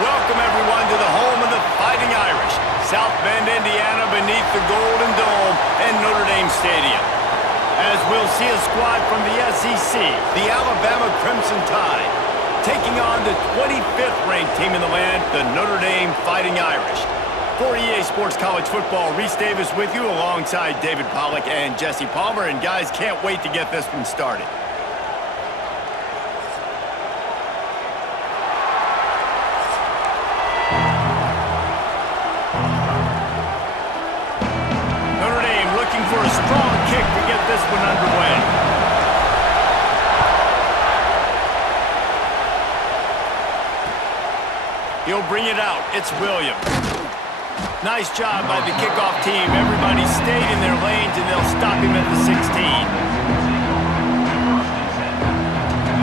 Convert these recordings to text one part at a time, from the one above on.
Welcome, everyone, to the home of the Fighting Irish, South Bend, Indiana, beneath the Golden Dome and Notre Dame Stadium. As we'll see a squad from the SEC, the Alabama Crimson Tide, taking on the 25th ranked team in the land, the Notre Dame Fighting Irish. For EA Sports College Football, Reese Davis with you alongside David Pollack and Jesse Palmer. And guys, can't wait to get this one started. Notre Dame looking for a strong kick to get this one underway. He'll bring it out. It's Williams. Nice job by the kickoff team. Everybody stayed in their lanes, and they'll stop him at the 16.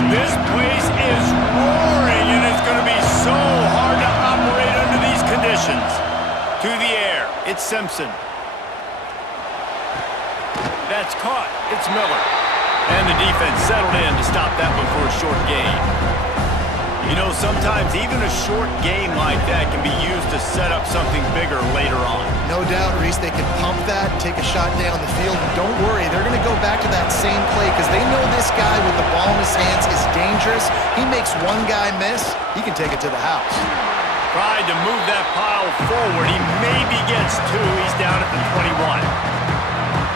This place is roaring, and it's going to be so hard to operate under these conditions. To the air, it's Simpson. That's caught. It's Miller. And the defense settled in to stop that one for a short gain. You know, sometimes even a short game like that can be used to set up something bigger later on. No doubt, Reese, they can pump that, take a shot down the field, and don't worry, they're going to go back to that same play because they know this guy with the ball in his hands is dangerous. He makes one guy miss, he can take it to the house. Tried to move that pile forward. He maybe gets two. He's down at the 21.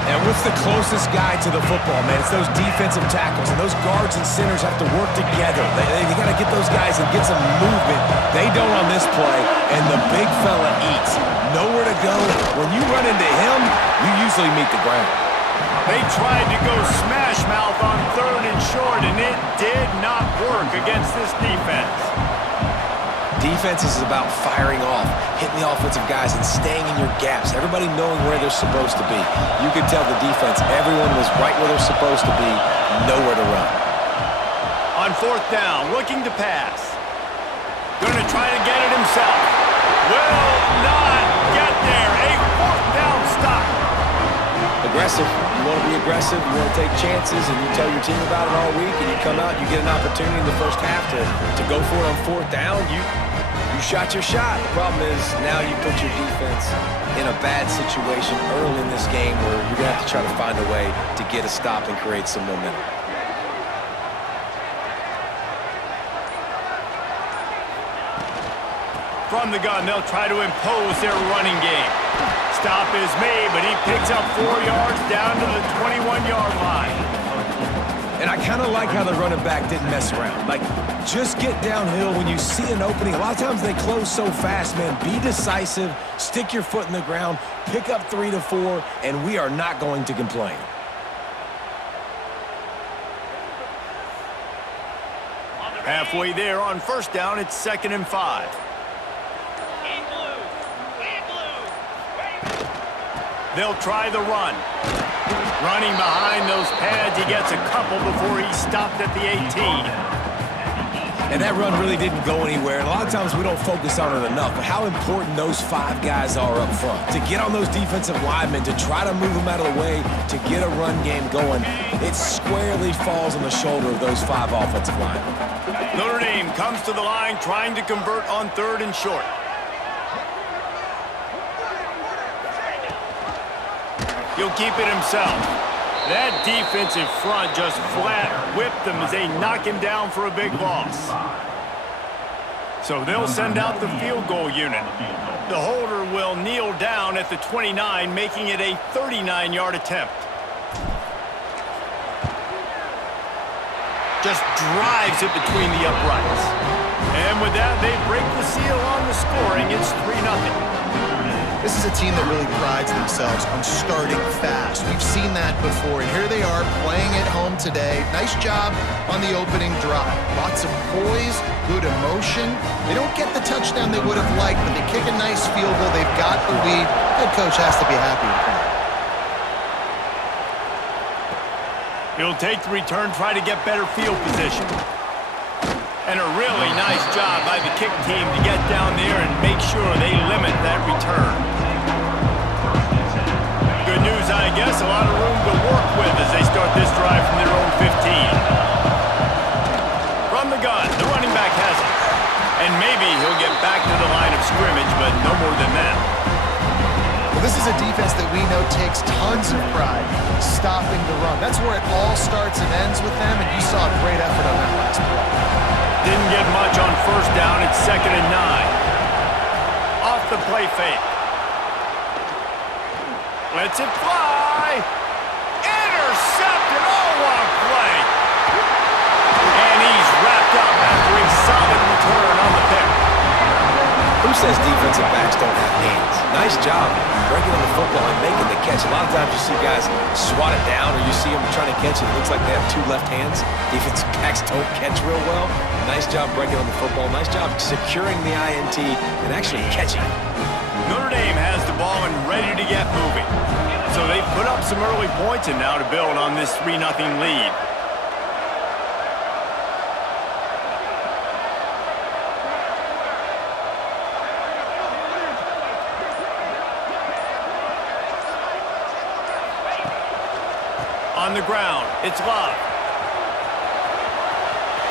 And what's the closest guy to the football, man? It's those defensive tackles, and those guards and centers have to work together. They got to get those guys and get some movement. They don't on this play, and the big fella eats. Nowhere to go. When you run into him, you usually meet the ground. They tried to go smash mouth on 3rd and short, and it did not work against this defense. Defense is about firing off, hitting the offensive guys, and staying in your gaps. Everybody knowing where they're supposed to be. You could tell the defense, everyone was right where they're supposed to be, nowhere to run. On 4th down, looking to pass. Going to try to get it himself. Will not get there. A 4th down stop. Aggressive. You want to be aggressive. You want to take chances, and you tell your team about it all week, and you come out, you get an opportunity in the first half to go for it on 4th down. You shot your shot. The problem is now you put your defense in a bad situation early in this game where you're going to have to try to find a way to get a stop and create some momentum. From the gun, they'll try to impose their running game. Stop is made, but he picks up 4 yards down to the 21-yard line. And I kind of like how the running back didn't mess around. Like, just get downhill when you see an opening. A lot of times they close so fast, man. Be decisive, stick your foot in the ground, pick up 3 to 4, and we are not going to complain. Halfway there on 1st down, it's 2nd and 5. They'll try the run. Running behind those pads, he gets a couple before he's stopped at the 18. And that run really didn't go anywhere. And a lot of times we don't focus on it enough, but how important those 5 guys are up front. To get on those defensive linemen, to try to move them out of the way, to get a run game going, it squarely falls on the shoulder of those 5 offensive linemen. Notre Dame comes to the line trying to convert on 3rd and short. He'll keep it himself. That defensive front just flat whipped them as they knock him down for a big loss. So they'll send out the field goal unit. The holder will kneel down at the 29, making it a 39-yard attempt. Just drives it between the uprights. And with that, they break the seal on the scoring. It's 3-0. This is a team that really prides themselves on starting fast. We've seen that before, and here they are playing at home today. Nice job on the opening drive. Lots of poise, good emotion. They don't get the touchdown they would have liked, but they kick a nice field goal. They've got the lead. Head coach has to be happy with that. He'll take the return, try to get better field position. And a really nice job by the kick team to get down there and make sure they limit that return. Good news, I guess, a lot of room to work with as they start this drive from their own 15. From the gun, the running back has it. And maybe he'll get back to the line of scrimmage, but no more than that. Well, this is a defense that we know takes tons of pride stopping the run. That's where it all starts and ends with them, and you saw a great effort on that last play. Didn't get much on first down. It's 2nd and 9. Off the play fake. Lets it fly. Intercepted. Oh, what a play. And he's wrapped up after a solid return on the pick. Who says defensive backs don't have hands? Nice job breaking on the football and making the catch. A lot of times you see guys swat it down, or you see them trying to catch it. It looks like they have 2 left hands. Defensive backs don't catch real well. Nice job breaking on the football. Nice job securing the INT and actually catching it. Notre Dame has the ball and ready to get moving. So they've put up some early points and now to build on this 3-0 lead. On the ground, it's Love.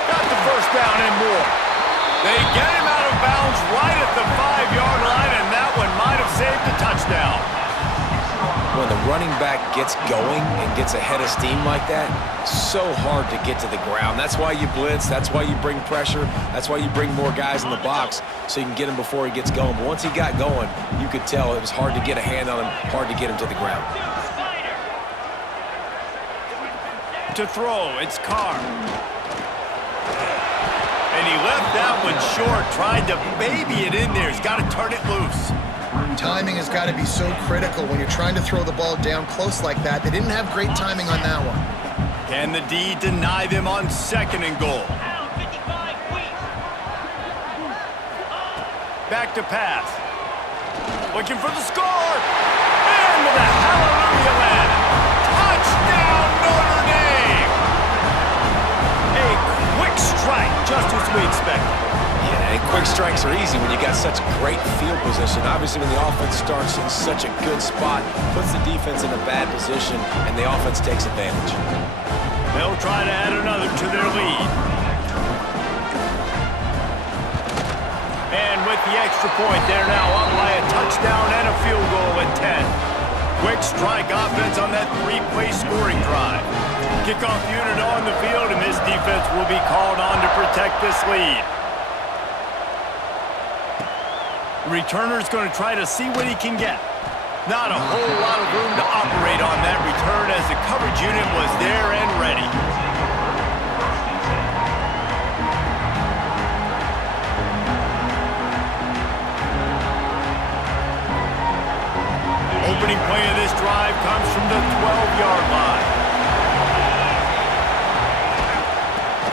Got the first down and more. They get him out of bounds right at the 5-yard line, and that one might have saved a touchdown. When the running back gets going and gets ahead of steam like that, so hard to get to the ground. That's why you blitz. That's why you bring pressure. That's why you bring more guys in the box so you can get him before he gets going. But once he got going, you could tell it was hard to get a hand on him, hard to get him to the ground. To throw, it's Carr. And he left that one short, tried to baby it in there. He's got to turn it loose. Timing has got to be so critical when you're trying to throw the ball down close like that. They didn't have great timing on that one. Can the D deny them on 2nd and goal? Back to pass. Looking for the score. And with a hallelujah land. Touchdown, Notre Dame! A quick strike, just as we expected. Yeah, and quick strikes are easy when you got such great field position. Obviously, when the offense starts in such a good spot, puts the defense in a bad position, and the offense takes advantage. They'll try to add another to their lead. And with the extra point, they're now up by a touchdown and a field goal at 10. Quick strike offense on that 3-play scoring drive. Kickoff unit on the field, and this defense will be called on to protect this lead. Returner's going to try to see what he can get. Not a whole lot of room to operate on that return as the coverage unit was there and ready. Opening play of this drive comes from the 12-yard line.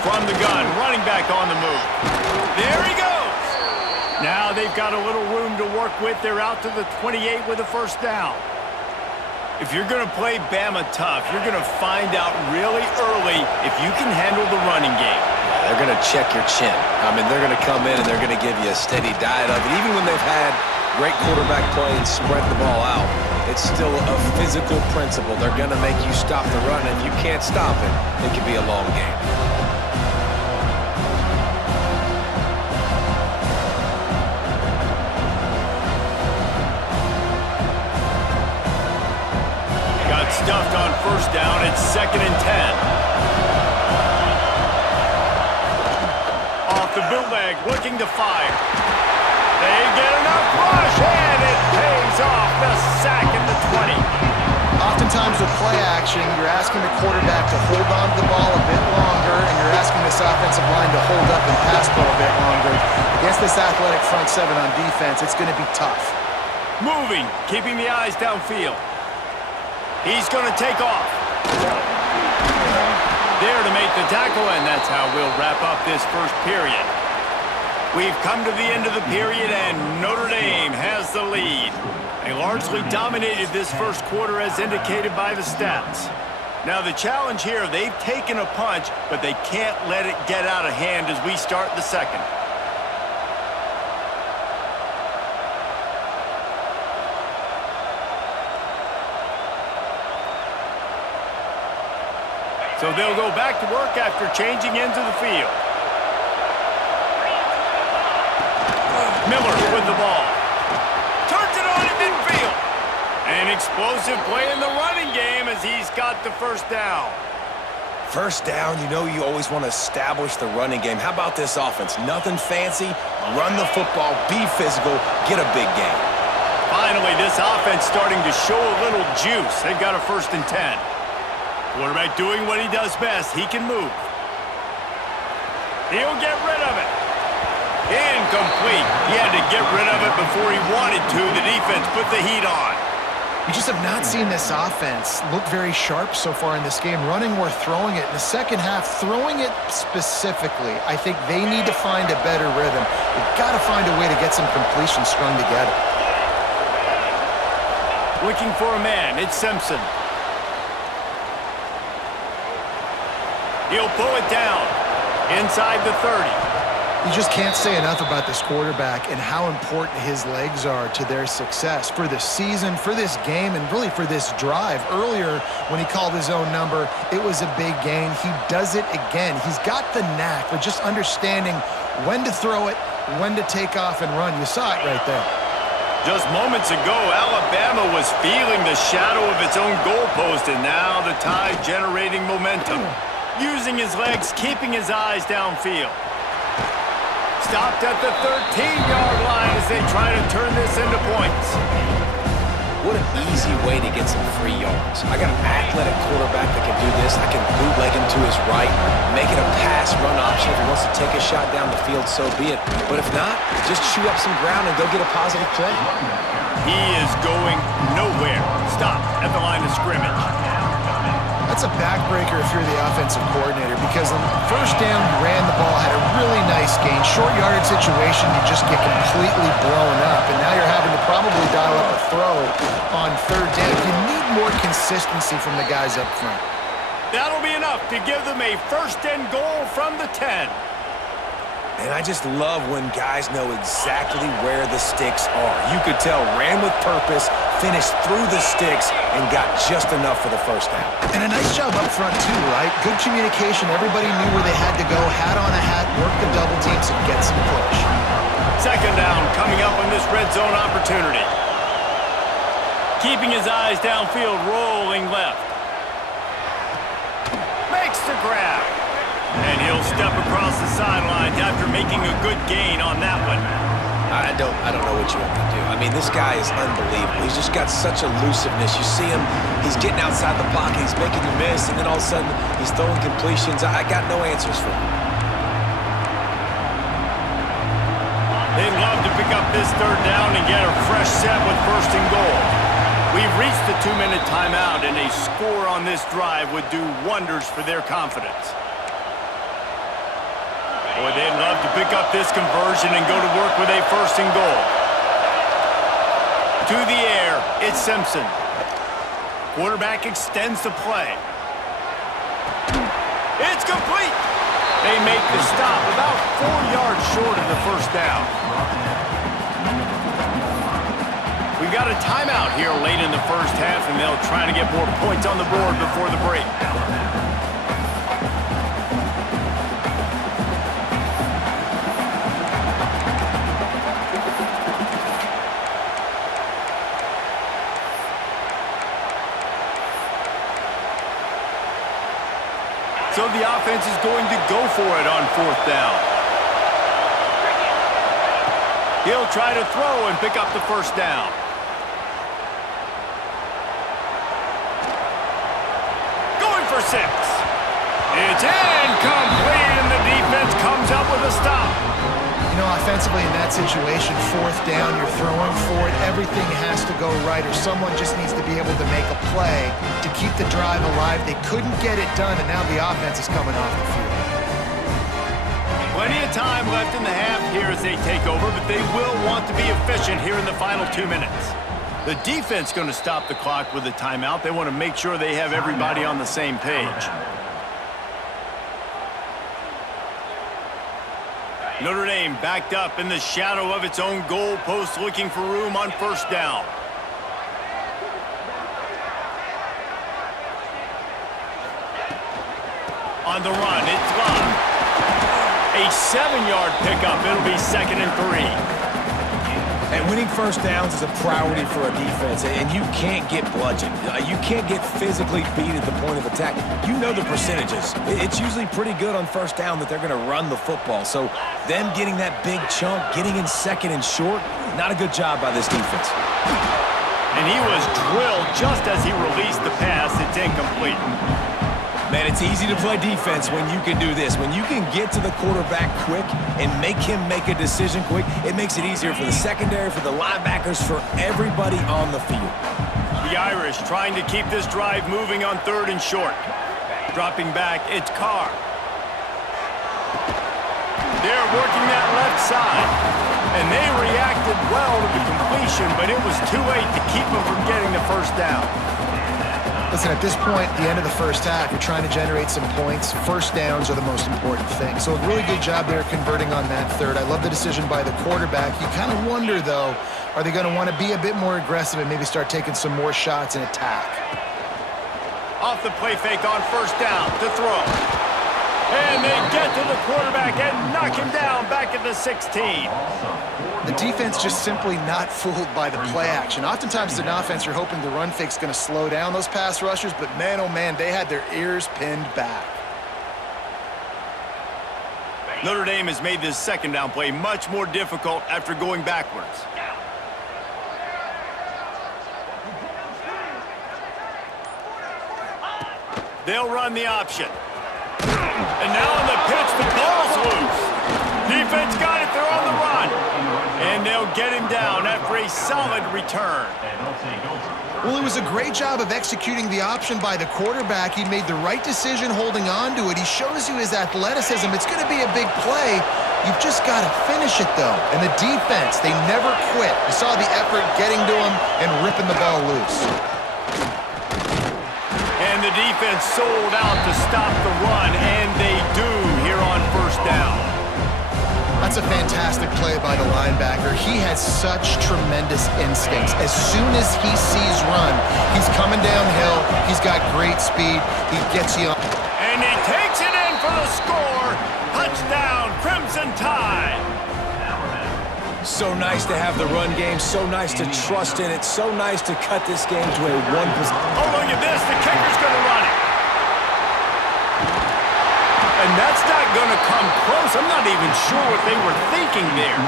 From the gun, running back on the move. There he goes. Now they've got a little room to work with. They're out to the 28 with a first down. If you're going to play Bama tough, you're going to find out really early if you can handle the running game. They're going to check your chin. I mean, they're going to come in and they're going to give you a steady diet of it. Even when they've had great quarterback play and spread the ball out, it's still a physical principle. They're going to make you stop the run, and if you can't stop it, it can be a long game. Got stuffed on first down. It's 2nd and 10. Off the bootleg, looking to fire. They get enough rush, and it pays off. The sack in the 20. Oftentimes with play action, you're asking the quarterback to hold on to the ball a bit longer, and you're asking this offensive line to hold up and pass ball a bit longer. Against this athletic front 7 on defense, it's going to be tough. Moving, keeping the eyes downfield. He's going to take off. There to make the tackle, and that's how we'll wrap up this first period. We've come to the end of the period, and Notre Dame has the lead. They largely dominated this first quarter as indicated by the stats. Now the challenge here, they've taken a punch, but they can't let it get out of hand as we start the second. So they'll go back to work after changing into the field. Miller with the ball. Turns it on in midfield. An explosive play in the running game as he's got the first down. First down, you know you always want to establish the running game. How about this offense? Nothing fancy. Run the football, be physical, get a big gain. Finally, this offense starting to show a little juice. They've got a 1st and 10. Quarterback doing what he does best. He can move. He'll get rid of it. Incomplete. He had to get rid of it before he wanted to. The defense put the heat on. We just have not seen this offense look very sharp so far in this game, running or throwing it. In the second half, throwing it specifically, I think they need to find a better rhythm. They've got to find a way to get some completion strung together. Looking for a man, it's Simpson. He'll pull it down inside the 30. You just can't say enough about this quarterback and how important his legs are to their success for the season, for this game, and really for this drive. Earlier, when he called his own number, it was a big gain. He does it again. He's got the knack for just understanding when to throw it, when to take off and run. You saw it right there. Just moments ago, Alabama was feeling the shadow of its own goalpost, and now the Tide generating momentum. Using his legs, keeping his eyes downfield. Stopped at the 13-yard line as they try to turn this into points. What an easy way to get some free yards. I got an athletic quarterback that can do this. I can bootleg him to his right, make it a pass-run option. If he wants to take a shot down the field, so be it. But if not, just chew up some ground and go get a positive play. He is going nowhere. Stopped at the line of scrimmage. That's a backbreaker if you're the offensive coordinator, because on first down, you ran the ball, had a really nice gain. Short yardage situation, you just get completely blown up, and now you're having to probably dial up a throw on 3rd down. You need more consistency from the guys up front. That'll be enough to give them a 1st and goal from the 10. And I just love when guys know exactly where the sticks are. You could tell, ran with purpose, finished through the sticks, and got just enough for the first down. And a nice job up front, too, right? Good communication. Everybody knew where they had to go, hat on a hat, work the double teams, and get some push. 2nd down coming up on this red zone opportunity. Keeping his eyes downfield, rolling left. Makes the grab. And he'll step across the sidelines after making a good gain on that one. I don't know what you want me to do. I mean, this guy is unbelievable. He's just got such elusiveness. You see him, he's getting outside the pocket, he's making you miss, and then all of a sudden, he's throwing completions. I got no answers for him. They'd love to pick up this 3rd down and get a fresh set with 1st and goal. We've reached the 2-minute timeout, and a score on this drive would do wonders for their confidence. Boy, they'd love to pick up this conversion and go to work with a 1st and goal. To the air, it's Simpson. Quarterback extends the play. It's complete. They make the stop about 4 yards short of the 1st down. We've got a timeout here late in the 1st half, and they'll try to get more points on the board before the break. So the offense is going to go for it on 4th down. He'll try to throw and pick up the 1st down. Going for 6. It's incomplete, and the defense comes up with a stop. You know, offensively in that situation, 4th down, you're throwing for it. Everything has to go right, or someone just needs to be able to make a play to keep the drive alive. They couldn't get it done, and now the offense is coming off the field. Plenty of time left in the half here as they take over, but they will want to be efficient here in the final 2 minutes. The defense going to stop the clock with a timeout. They want to make sure they have everybody on the same page. Notre Dame backed up in the shadow of its own goal post, looking for room on 1st down. On the run, it's Love. A 7-yard pickup. It'll be 2nd and 3. Winning first downs is a priority for a defense, and you can't get bludgeoned. You can't get physically beat at the point of attack. You know the percentages. It's usually pretty good on first down that they're going to run the football. So them getting that big chunk, getting in second and short, not a good job by this defense. And he was drilled just as he released the pass. It's incomplete. Man, it's easy to play defense when you can do this. When you can get to the quarterback quick and make him make a decision quick, it makes it easier for the secondary, for the linebackers, for everybody on the field. The Irish trying to keep this drive moving on 3rd and short. Dropping back, it's Carr. They're working that left side. And they reacted well to the completion, but it was too late to keep them from getting the first down. Listen, at this point, the end of the first half, you're trying to generate some points. First downs are the most important thing. So a really good job there converting on that 3rd. I love the decision by the quarterback. You kind of wonder, though, are they going to want to be a bit more aggressive and maybe start taking some more shots and attack? Off the play fake on 1st down to throw. And they get to the quarterback and knock him down back at the 16. The defense just simply not fooled by the play action. Oftentimes as an offense, you're hoping the run fake's going to slow down those pass rushers, but man, oh man, they had their ears pinned back. Notre Dame has made this 2nd down play much more difficult after going backwards. They'll run the option. And now on the pitch, the ball's loose. Defense got it, they're on the run. And they'll get him down after a solid return. Well, it was a great job of executing the option by the quarterback. He made the right decision holding on to it. He shows you his athleticism. It's going to be a big play. You've just got to finish it, though. And the defense, they never quit. You saw the effort getting to him and ripping the ball loose. And the defense sold out to stop the run, and they do here on 1st down. That's a fantastic play by the linebacker. He has such tremendous instincts. As soon as he sees run, he's coming downhill. He's got great speed. He gets you up. And he takes it in for the score. Touchdown, Crimson Tide. So nice to have the run game. So nice to trust in it. So nice to cut this game to a 1-possession. Oh, look at this. The kicker's going to run it. And that's not going to come close. I'm not even sure what they were thinking there.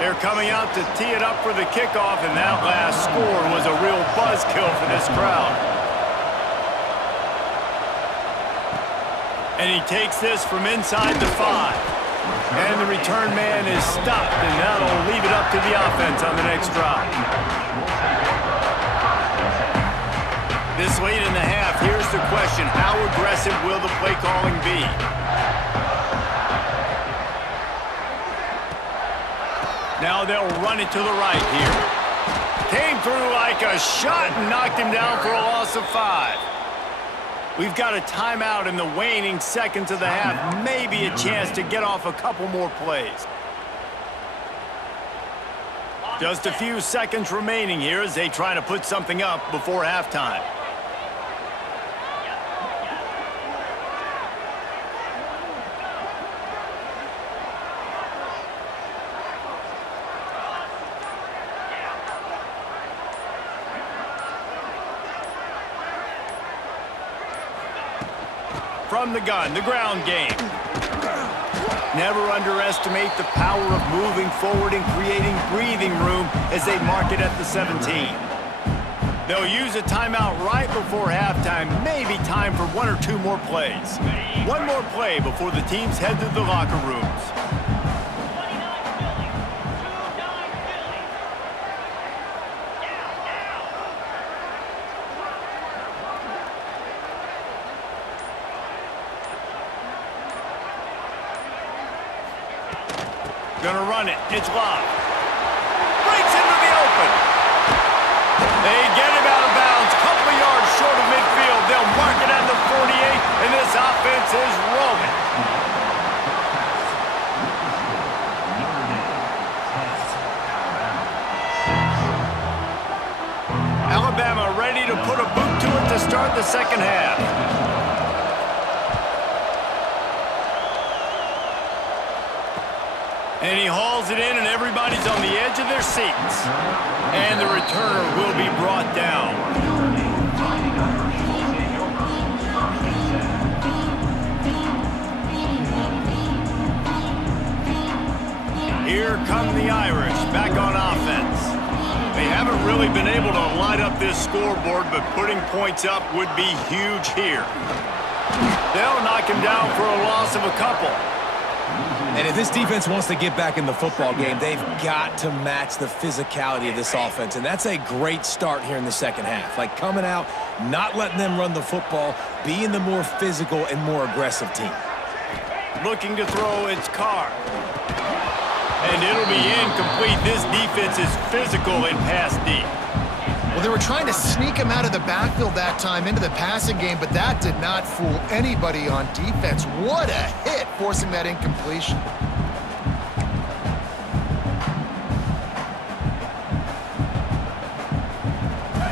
They're coming out to tee it up for the kickoff, and that last score was a real buzzkill for this crowd. And he takes this from inside the 5. And the return man is stopped, and that'll leave it up to the offense on the next drive. This late in the half, here's the question. How aggressive will the play calling be? Now they'll run it to the right here. Came through like a shot and knocked him down for a loss of 5. We've got a timeout in the waning seconds of the half. Maybe a chance to get off a couple more plays. Just a few seconds remaining here as they try to put something up before halftime. From the gun, the ground game. Never underestimate the power of moving forward and creating breathing room as they mark it at the 17. They'll use a timeout right before halftime, maybe time for 1 or 2 more plays. One more play before the teams head to the locker rooms. Gonna run it. It's locked. Breaks into the open. They get him out of bounds. Couple of yards short of midfield. They'll mark it at the 48, and this offense is rolling. Alabama ready to put a boot to it to start the second half. And he hauls it in, and everybody's on the edge of their seats. And the returner will be brought down. Here come the Irish, back on offense. They haven't really been able to light up this scoreboard, but putting points up would be huge here. They'll knock him down for a loss of a couple. And if this defense wants to get back in the football game, they've got to match the physicality of this offense. And that's a great start here in the second half. Like coming out, not letting them run the football, being the more physical and more aggressive team. Looking to throw, it's Carr. And it'll be incomplete. This defense is physical in pass D. Well, they were trying to sneak him out of the backfield that time into the passing game, but that did not fool anybody on defense. What a hit, forcing that incompletion.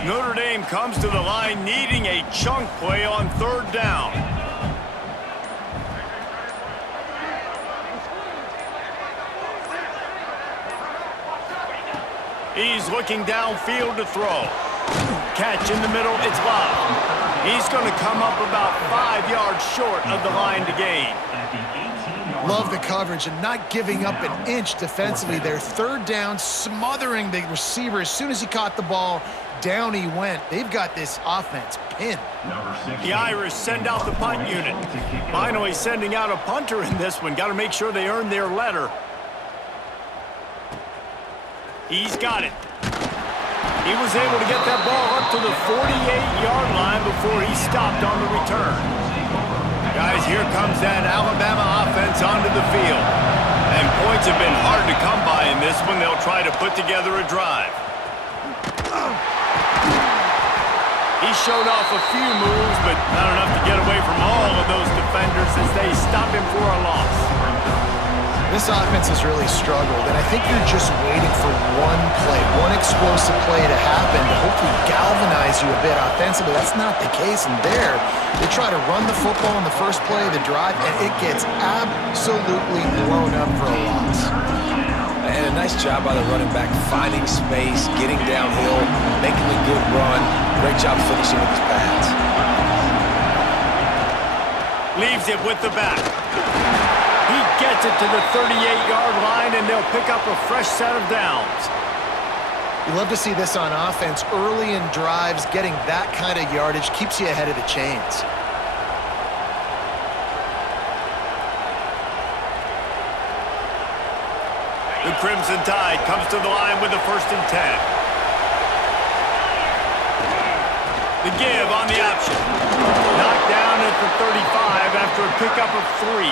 Notre Dame comes to the line needing a chunk play on third down. He's looking downfield to throw. Catch in the middle, it's Love. He's going to come up about 5 yards short of the line to gain. Love the coverage and not giving up an inch defensively. Their third down, smothering the receiver. As soon as he caught the ball, down he went. They've got this offense pinned. The Irish send out the punt unit. Finally sending out a punter in this one. Got to make sure they earn their letter. He's got it. He was able to get that ball up to the 48-yard line before he stopped on the return. Guys, here comes that Alabama offense onto the field. And points have been hard to come by in this one. They'll try to put together a drive. He showed off a few moves, but not enough to get away from all of those defenders as they stop him for a loss. This offense has really struggled, and I think you're just waiting for one play, one explosive play to happen to hopefully galvanize you a bit offensively. That's not the case, and there, they try to run the football in the first play of the drive, and it gets absolutely blown up for a loss. And a nice job by the running back, finding space, getting downhill, making a good run. Great job finishing with his pads. Leaves it with the back. He gets it to the 38-yard line, and they'll pick up a fresh set of downs. You love to see this on offense. Early in drives, getting that kind of yardage keeps you ahead of the chains. The Crimson Tide comes to the line with the 1st and 10. The give on the option. Knocked down at the 35 after a pickup of 3.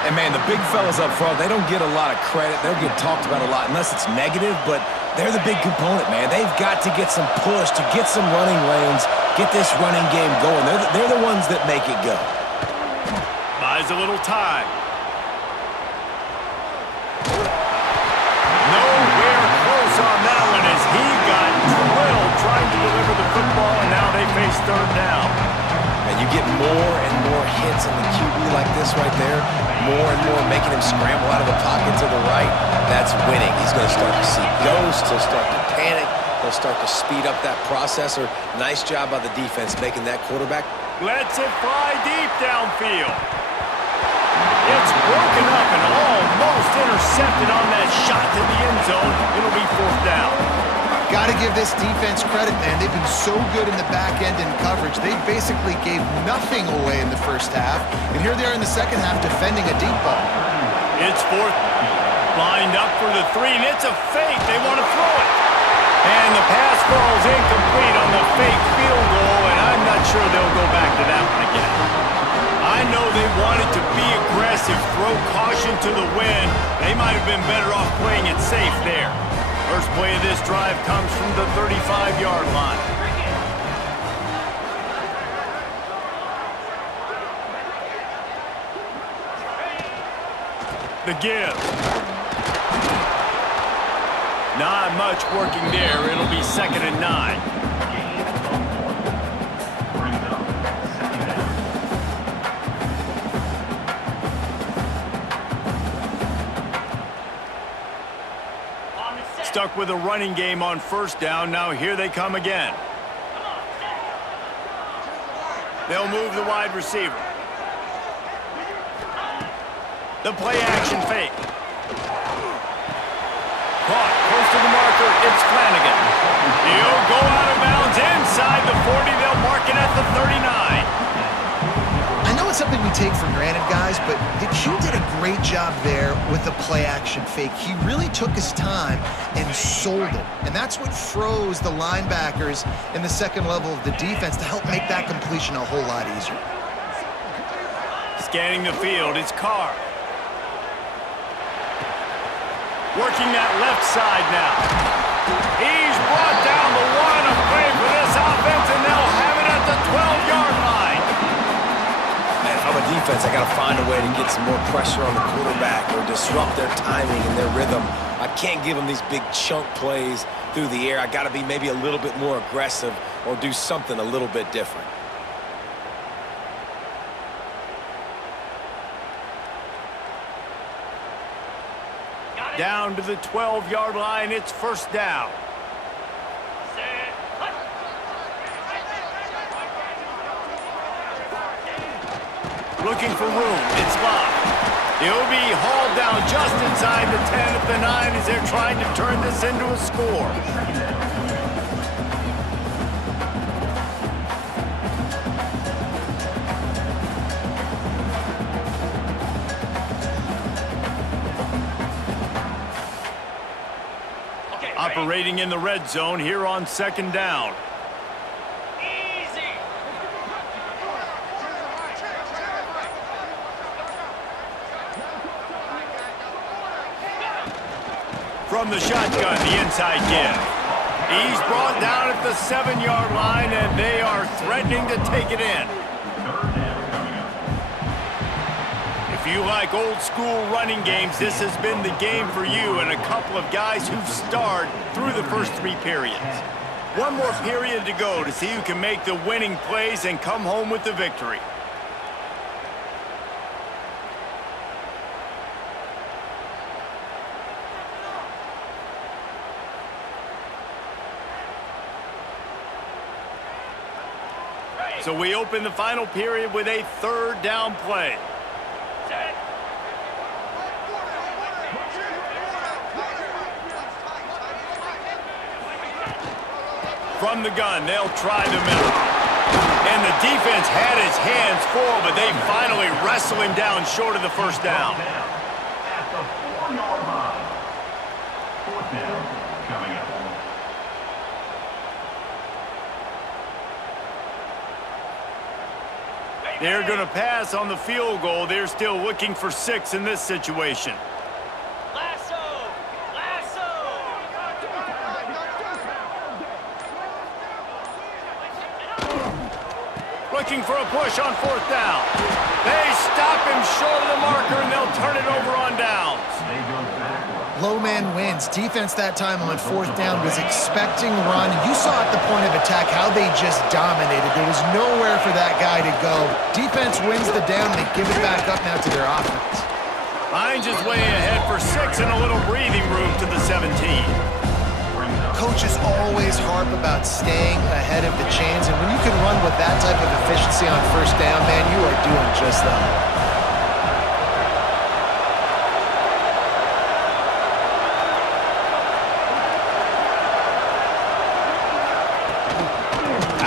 And, man, the big fellas up front, they don't get a lot of credit. They'll get talked about a lot unless it's negative, but they're the big component, man. They've got to get some push, to get some running lanes, get this running game going. They're the ones that make it go. Buys a little time. Nowhere close on that one as he got drilled trying to deliver the football, and now they face third down. And you get more and more hits in the QB like this right there, more and more making him scramble out of the pocket to the right. That's winning. He's going to start to see ghosts. He'll start to panic. He'll start to speed up that processor. Nice job by the defense making that quarterback. Lets it fly deep downfield. It's broken up and almost intercepted on that shot to the end zone. It'll be 4th down. Got to give this defense credit, man. They've been so good in the back end in coverage. They basically gave nothing away in the first half. And here they are in the second half defending a deep ball. It's 4th. Lined up for the 3, and it's a fake. They want to throw it. And the pass falls incomplete on the fake field goal, and I'm not sure they'll go back to that one again. I know they wanted to be aggressive, throw caution to the wind. They might have been better off playing it safe there. First play of this drive comes from the 35-yard line. The give. Not much working there. It'll be 2nd and 9. stuck with a running game on first down. Now here they come again. They'll move the wide receiver. The play action fake. Caught close to the marker. It's Flanagan. He'll go out of bounds inside the 40. They'll mark it at the 39. I know it's something we take for granted, guys, but the Q did a great job there with the play action fake. He really took his time and sold it. And that's what froze the linebackers in the second level of the defense to help make that completion a whole lot easier. Scanning the field, it's Carr. Working that left side now. He's brought down the line of play for this offense, and they'll have it at the 12-yard line. Man, if I'm a defense, I got to find a way to get some more pressure on the quarterback or disrupt their timing and their rhythm. I can't give them these big chunk plays through the air. I got to be maybe a little bit more aggressive or do something a little bit different. Down to the 12-yard line, it's first down. Looking for room, it's Love. He'll be hauled down just inside the 10 at the 9 as they're trying to turn this into a score. Operating in the red zone here on second down. From the shotgun, the inside give. He's brought down at the 7-yard line, and they are threatening to take it in. If you like old-school running games, this has been the game for you and a couple of guys who've starred through the first 3 periods. One more period to go to see who can make the winning plays and come home with the victory. So we open the final period with a third down play. From the gun, they'll try the middle. And the defense had his hands full, but they finally wrestle him down short of the first down. At the 4-yard line. Fourth down coming up. They're going to pass on the field goal. They're still looking for 6 in this situation. Looking for a push on fourth down. They stop him short of the marker, and they'll turn it over on downs. Low man wins. Defense that time on fourth down was expecting run. You saw at the point of attack how they just dominated. There was nowhere for that guy to go. Defense wins the down. They give it back up now to their offense. Hines is way ahead for 6 and a little breathing room to the 17. Coaches always harp about staying ahead of the chains, and when you can run with that type of efficiency on first down, man, you are doing just that.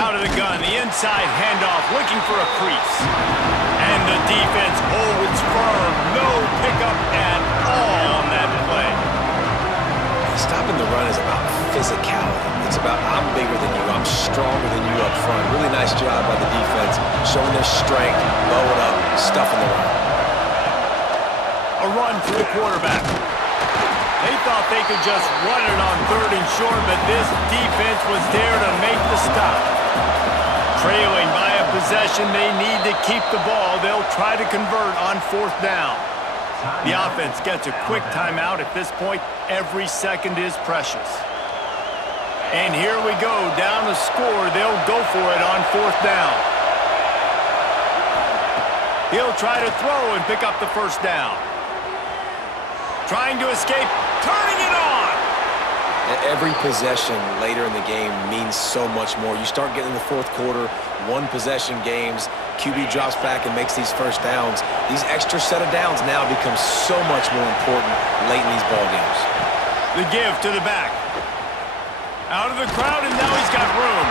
Out of the gun, the inside handoff, looking for a crease. And the defense holds firm. No pickup at all on that play. Stopping the run is about physicality. It's about I'm bigger than you, I'm stronger than you up front. Really nice job by the defense, showing their strength, bow it up, stuffing the run. A run for the quarterback. They thought they could just run it on 3rd and short, but this defense was there to make the stop. Trailing by a possession, they need to keep the ball. They'll try to convert on 4th down. The offense gets a quick timeout. At this point, every second is precious. And here we go, down the score. They'll go for it on 4th down. He'll try to throw and pick up the first down. Trying to escape, turning it on. Every possession later in the game means so much more. You start getting in the fourth quarter, one-possession games, QB drops back and makes these first downs. These extra set of downs now become so much more important late in these ball games. The give to the back. Out of the crowd, and now he's got room.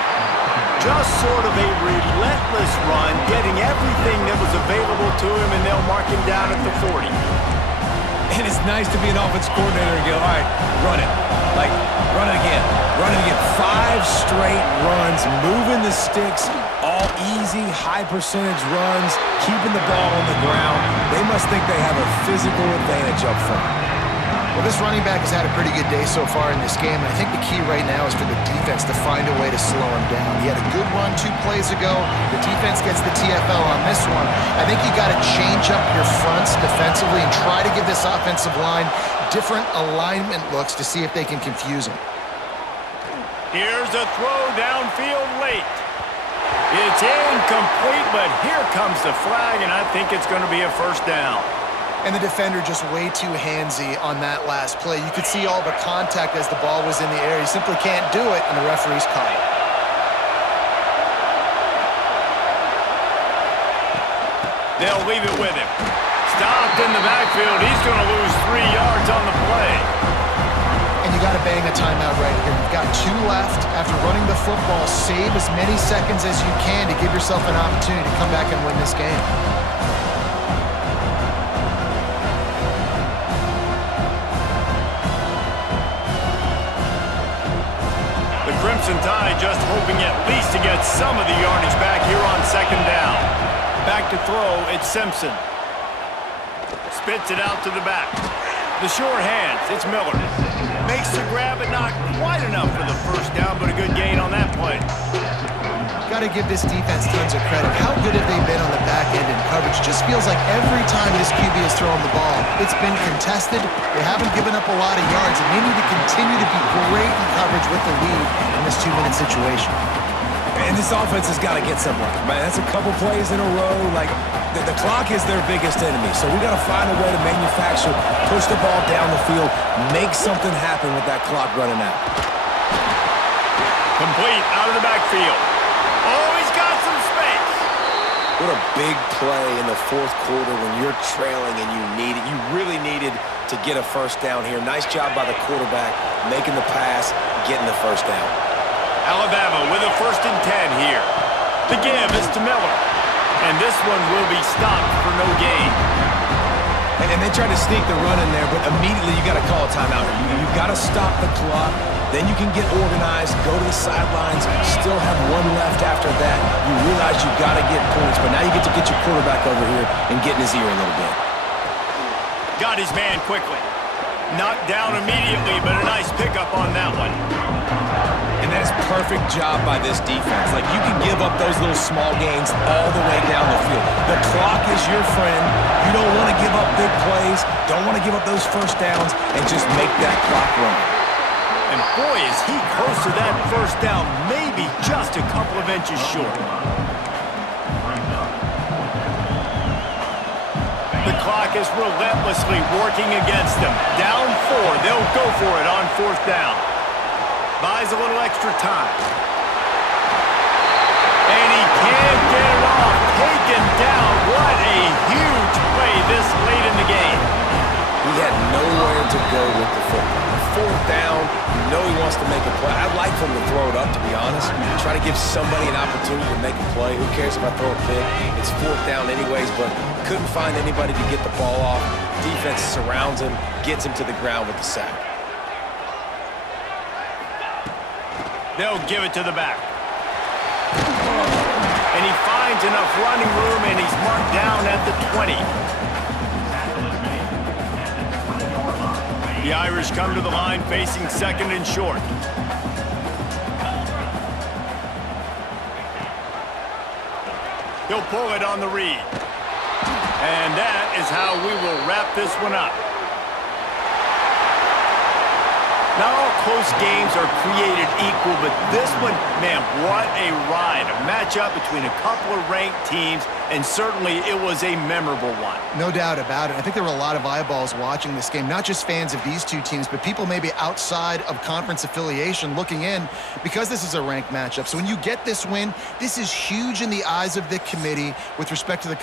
Just sort of a relentless run, getting everything that was available to him, and they'll mark him down at the 40. And it's nice to be an offense coordinator and go, all right, run it. Like, run it again. Run it again. 5 straight runs, moving the sticks, all easy, high-percentage runs, keeping the ball on the ground. They must think they have a physical advantage up front. Well, this running back has had a pretty good day so far in this game, and I think the key right now is for the defense to find a way to slow him down. He had a good run 2 plays ago. The defense gets the TFL on this one. I think you got to change up your fronts defensively and try to give this offensive line different alignment looks to see if they can confuse him. Here's a throw downfield late. It's incomplete, but here comes the flag, and I think it's going to be a first down. And the defender just way too handsy on that last play. You could see all the contact as the ball was in the air. He simply can't do it, and the referee's caught it. They'll leave it with him. Stopped in the backfield. He's going to lose 3 yards on the play. And you got to bang a timeout right here. You've got 2 left. After running the football, save as many seconds as you can to give yourself an opportunity to come back and win this game. Crimson Tide just hoping at least to get some of the yardage back here on second down. Back to throw, it's Simpson. Spits it out to the back. The short hands, it's Miller. Makes the grab, but not quite enough for the first down, but a good gain on that play. Got to give this defense tons of credit. How good have they been on the back end in coverage? Just feels like every time this QB has thrown the ball, it's been contested. They haven't given up a lot of yards, and they need to continue to be great in coverage with the lead in this 2-minute situation. And this offense has got to get somewhere. Man, that's a couple plays in a row. Like, the clock is their biggest enemy, so we got to find a way to manufacture, push the ball down the field, make something happen with that clock running out. Complete out of the backfield. Oh, he's got some space. What a big play in the fourth quarter when you're trailing and you really needed to get a first down here. Nice job by the quarterback, making the pass, getting the first down. Alabama with a 1st and 10 here. The give is to Miller. And this one will be stopped for no gain. And they tried to sneak the run in there, but immediately you got to call a timeout. You've got to stop the clock. Then you can get organized, go to the sidelines, still have 1 left after that. You realize you got to get points, but now you get to get your quarterback over here and get in his ear a little bit. Got his man quickly. Knocked down immediately, but a nice pickup on that one. And that is perfect job by this defense. Like, you can give up those little small gains all the way down the field. The clock is your friend. You don't want to give up big plays, don't want to give up those first downs, and just make that clock run. And boy, is he close to that first down, maybe just a couple of inches short. The clock is relentlessly working against them. Down 4, they'll go for it on 4th down. Buys a little extra time. And he can't get it off. Taken down. What a huge play this late in the game. He had nowhere to go with the football. 4th down, you know he wants to make a play. I'd like for him to throw it up, to be honest. Try to give somebody an opportunity to make a play. Who cares if I throw a pick? It's 4th down anyways, but couldn't find anybody to get the ball off. Defense surrounds him, gets him to the ground with the sack. They'll give it to the back. And he finds enough running room, and he's marked down at the 20. The Irish come to the line facing 2nd and short. He'll pull it on the read. And that is how we will wrap this one up. Not all close games are created equal, but this one, man, what a ride. A matchup between a couple of ranked teams, and certainly it was a memorable one. No doubt about it. I think there were a lot of eyeballs watching this game, not just fans of these two teams, but people maybe outside of conference affiliation looking in because this is a ranked matchup. So when you get this win, this is huge in the eyes of the committee with respect to the college